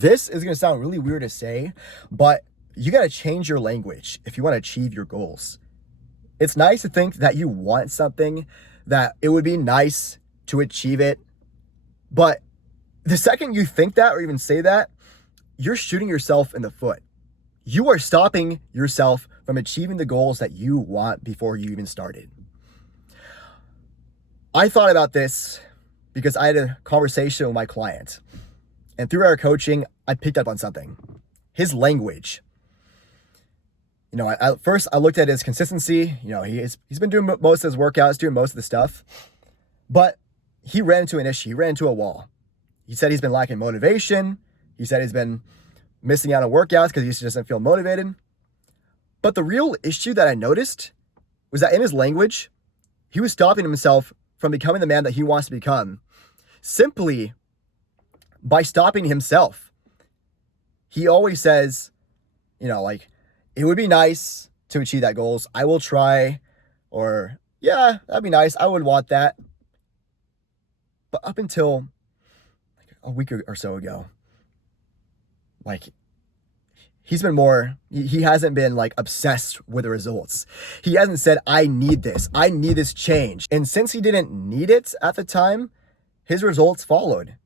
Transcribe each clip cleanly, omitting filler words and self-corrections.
This is going to sound really weird to say, but you got to change your language if you want to achieve your goals. It's nice to think that you want something, that it would be nice to achieve it. But the second you think that or even say that, you're shooting yourself in the foot. You are stopping yourself from achieving the goals that you want before you even started. I thought about this because I had a conversation with my client. And through our coaching, I picked up on something. His language. First I looked at his consistency. He's been doing most of his workouts, doing most of the stuff. But he ran into an issue. He ran into a wall. He said he's been lacking motivation. He said he's been missing out on workouts because he just doesn't feel motivated. But the real issue that I noticed was that in his language, he was stopping himself from becoming the man that he wants to become simply by stopping himself. He always says, it would be nice to achieve that goals. I will try, or yeah, that'd be nice. I would want that. But up until a week or so ago, he hasn't been obsessed with the results. He hasn't said, I need this change. And since he didn't need it at the time, his results followed.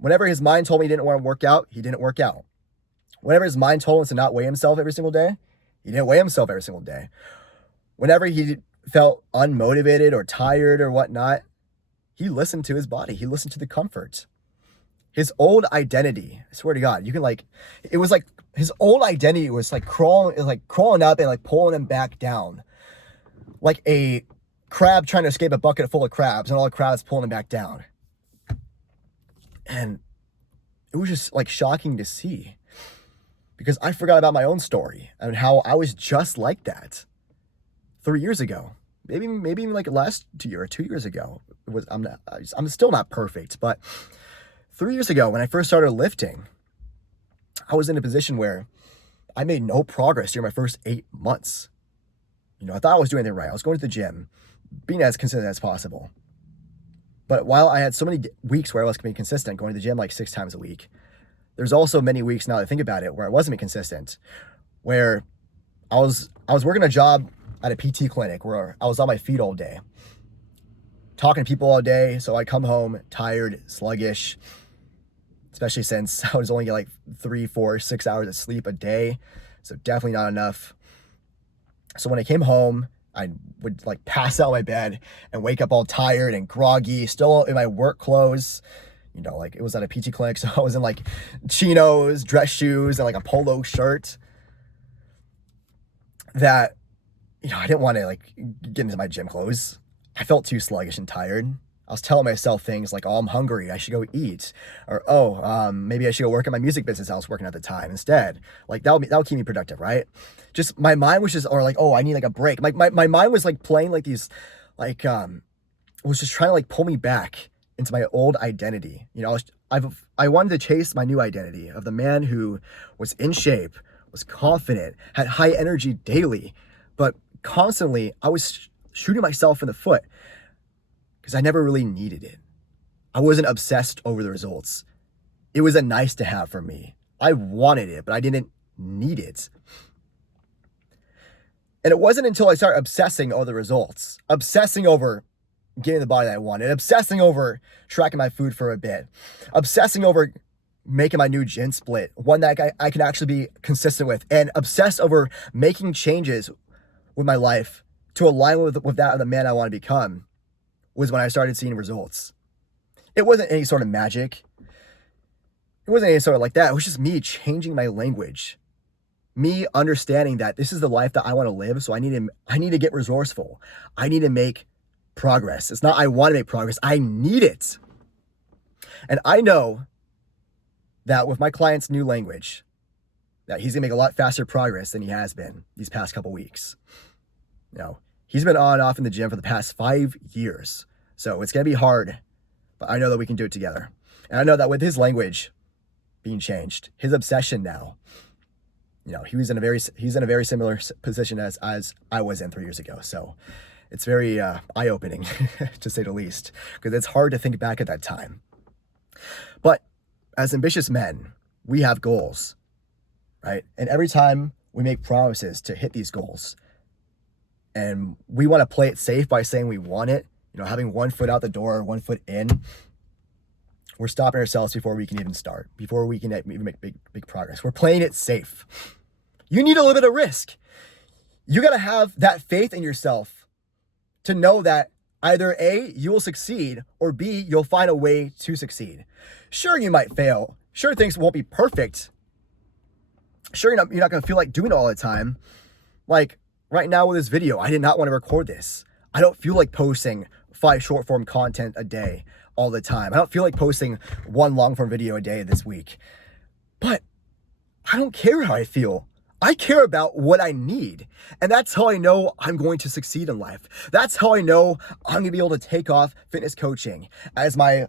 Whenever his mind told me he didn't want to work out, he didn't work out. Whenever his mind told him to not weigh himself every single day, he didn't weigh himself every single day. Whenever he felt unmotivated or tired or whatnot, he listened to his body. He listened to the comfort. His old identity, I swear to God, it was like his old identity was crawling up and pulling him back down. Like a crab trying to escape a bucket full of crabs, and all the crabs pulling him back down. And it was just shocking to see, because I forgot about my own story and how I was just like that 3 years ago, maybe even last year or 2 years ago. I'm still not perfect, but 3 years ago when I first started lifting, I was in a position where I made no progress during my first 8 months. I thought I was doing everything right. I was going to the gym, being as consistent as possible. But while I had so many weeks where I was being consistent, going to the gym 6 times a week, there's also many weeks, now that I think about it, where I wasn't being consistent, where I was working a job at a PT clinic where I was on my feet all day, talking to people all day. So I'd come home tired, sluggish, especially since I was only getting 3, 4, 6 hours of sleep a day. So definitely not enough. So when I came home, I would pass out in my bed and wake up all tired and groggy, still in my work clothes. It was at a PT clinic, so I was in chinos, dress shoes, and a polo shirt that, I didn't want to get into my gym clothes. I felt too sluggish and tired. I was telling myself things like, oh, I'm hungry, I should go eat. Or, maybe I should go work in my music business I was working at the time instead. That'll keep me productive, right? Just my mind was just, oh, I need a break. My mind was playing these, was just trying to pull me back into my old identity. I wanted to chase my new identity of the man who was in shape, was confident, had high energy daily, but constantly I was shooting myself in the foot because I never really needed it. I wasn't obsessed over the results. It was a nice to have for me. I wanted it, but I didn't need it. And it wasn't until I started obsessing over the results, obsessing over getting the body that I wanted, obsessing over tracking my food for a bit, obsessing over making my new gym split, one that I can actually be consistent with, and obsess over making changes with my life to align with that of the man I want to become, was when I started seeing results. It wasn't any sort of magic. It wasn't any sort of that. It was just me changing my language, me understanding that this is the life that I want to live. So I need to get resourceful. I need to make progress. It's not I want to make progress. I need it. And I know that with my client's new language, that he's gonna make a lot faster progress than he has been these past couple weeks. He's been on and off in the gym for the past 5 years. So it's gonna be hard, but I know that we can do it together. And I know that with his language being changed, his obsession now, he's in a very similar position as I was in 3 years ago. So it's very eye-opening, to say the least, because it's hard to think back at that time. But as ambitious men, we have goals, right? And every time we make promises to hit these goals, and we want to play it safe by saying we want it, having one foot out the door, one foot in, we're stopping ourselves before we can even start, before we can even make big progress. We're playing it safe. You need a little bit of risk. You got to have that faith in yourself to know that either A, you will succeed, or B, you'll find a way to succeed. Sure, you might fail. Sure, things won't be perfect. Sure, you're not going to feel like doing it all the time. Like right now with this video, I did not want to record this. I don't feel like posting 5 short form content a day all the time. I don't feel like posting 1 long form video a day this week. But I don't care how I feel. I care about what I need. And that's how I know I'm going to succeed in life. That's how I know I'm going to be able to take off fitness coaching as my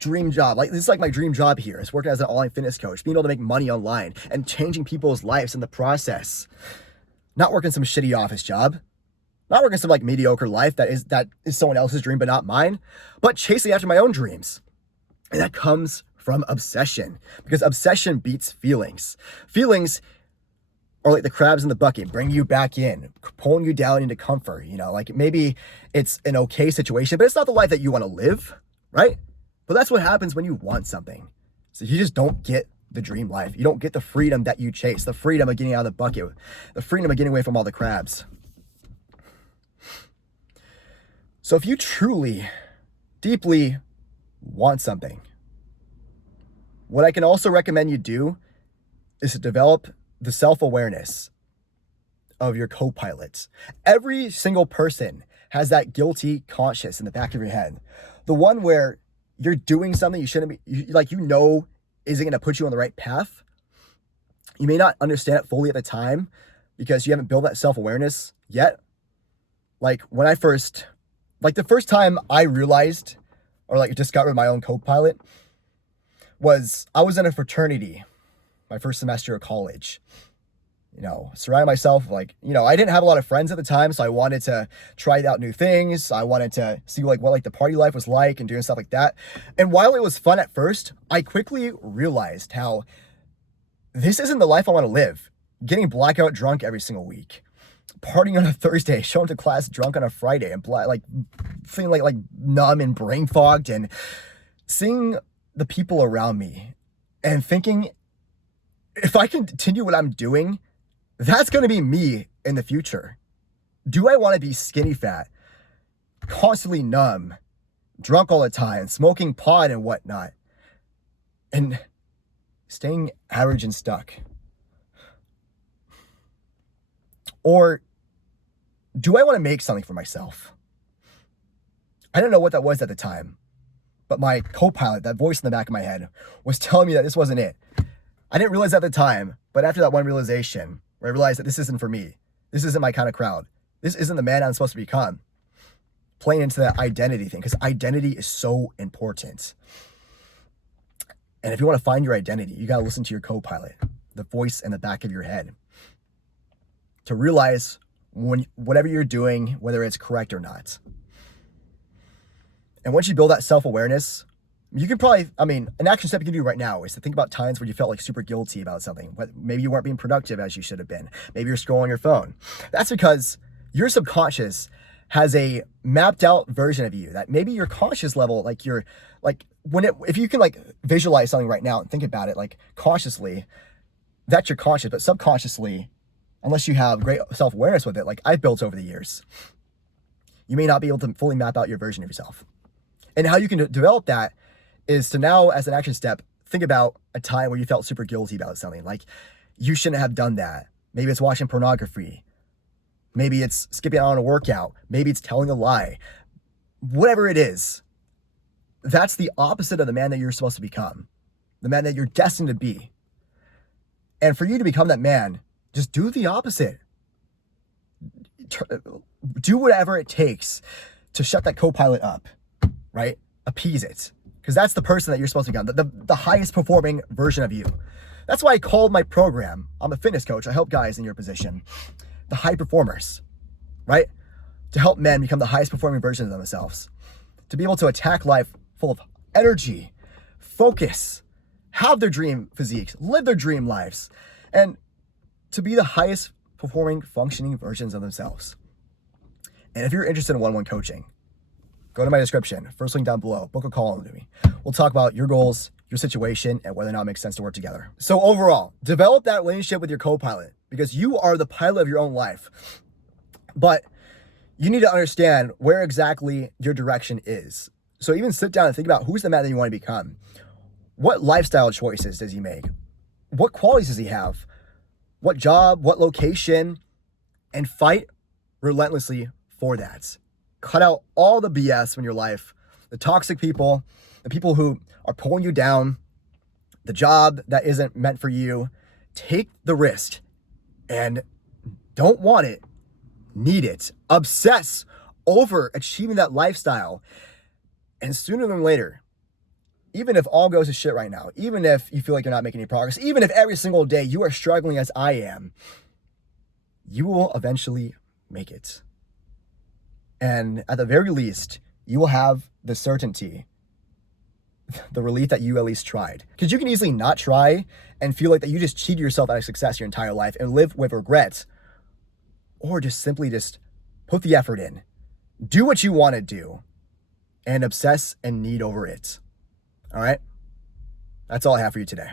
dream job. Like, this is like my dream job here. It's working as an online fitness coach, being able to make money online and changing people's lives in the process. Not working some shitty office job. Not working some like mediocre life that is someone else's dream but not mine, but chasing after my own dreams. And that comes from obsession, because obsession beats feelings. Feelings are like the crabs in the bucket, bring you back in, pulling you down into comfort. Like maybe it's an okay situation, but it's not the life that you want to live, right? But that's what happens when you want something. So you just don't get the dream life. You don't get the freedom that you chase, the freedom of getting out of the bucket, the freedom of getting away from all the crabs. So if you truly, deeply want something, what I can also recommend you do is to develop the self-awareness of your co-pilot. Every single person has that guilty conscience in the back of your head. The one where you're doing something you shouldn't be, isn't going to put you on the right path. You may not understand it fully at the time because you haven't built that self-awareness yet. Like the first time I realized or like discovered my own co-pilot was I was in a fraternity my first semester of college. Surrounding myself I didn't have a lot of friends at the time, so I wanted to try out new things. I wanted to see what the party life was like and doing stuff like that. And while it was fun at first, I quickly realized how this isn't the life I want to live. Getting blackout drunk every single week, partying on a Thursday, showing up to class drunk on a Friday, and feeling like numb and brain fogged, and seeing the people around me and thinking, if I continue what I'm doing, that's going to be me in the future. Do I want to be skinny fat, constantly numb, drunk all the time, smoking pot and whatnot, and staying average and stuck? Or do I want to make something for myself? I didn't know what that was at the time, but my co-pilot, that voice in the back of my head, was telling me that this wasn't it. I didn't realize at the time, but after that one realization, where I realized that this isn't for me, this isn't my kind of crowd, this isn't the man I'm supposed to become, playing into that identity thing, because identity is so important. And if you want to find your identity, you got to listen to your co-pilot, the voice in the back of your head, to realize when whatever you're doing, whether it's correct or not. And once you build that self-awareness, you can probably, an action step you can do right now is to think about times where you felt super guilty about something. Maybe you weren't being productive as you should have been. Maybe you're scrolling your phone. That's because your subconscious has a mapped out version of you that maybe your conscious level, if you can visualize something right now and think about it consciously, that's your conscious, but subconsciously, unless you have great self-awareness with it, I've built over the years, you may not be able to fully map out your version of yourself. And how you can develop that is to now, as an action step, think about a time where you felt super guilty about something. You shouldn't have done that. Maybe it's watching pornography. Maybe it's skipping out on a workout. Maybe it's telling a lie. Whatever it is, that's the opposite of the man that you're supposed to become, the man that you're destined to be. And for you to become that man, just do the opposite. Do whatever it takes to shut that co-pilot up, right? Appease it. Because that's the person that you're supposed to become, the highest performing version of you. That's why I called my program, I'm a fitness coach, I help guys in your position, the high performers, right? To help men become the highest performing versions of themselves. To be able to attack life full of energy, focus, have their dream physiques, live their dream lives, and to be the highest performing, functioning versions of themselves. And if you're interested in one-on-one coaching, go to my description, first link down below, book a call with me. We'll talk about your goals, your situation, and whether or not it makes sense to work together. So overall, develop that relationship with your co-pilot because you are the pilot of your own life. But you need to understand where exactly your direction is. So even sit down and think about who's the man that you want to become. What lifestyle choices does he make? What qualities does he have? What job, what location? And fight relentlessly for that. Cut out all the BS in your life, the toxic people, the people who are pulling you down, the job that isn't meant for you. Take the risk and don't want it, need it. Obsess over achieving that lifestyle. And sooner than later, even if all goes to shit right now, even if you feel like you're not making any progress, even if every single day you are struggling as I am, you will eventually make it. And at the very least, you will have the certainty, the relief that you at least tried. Because you can easily not try and feel like that you just cheated yourself out of success your entire life and live with regret. Or just simply just put the effort in. Do what you want to do and obsess and need over it. All right? That's all I have for you today.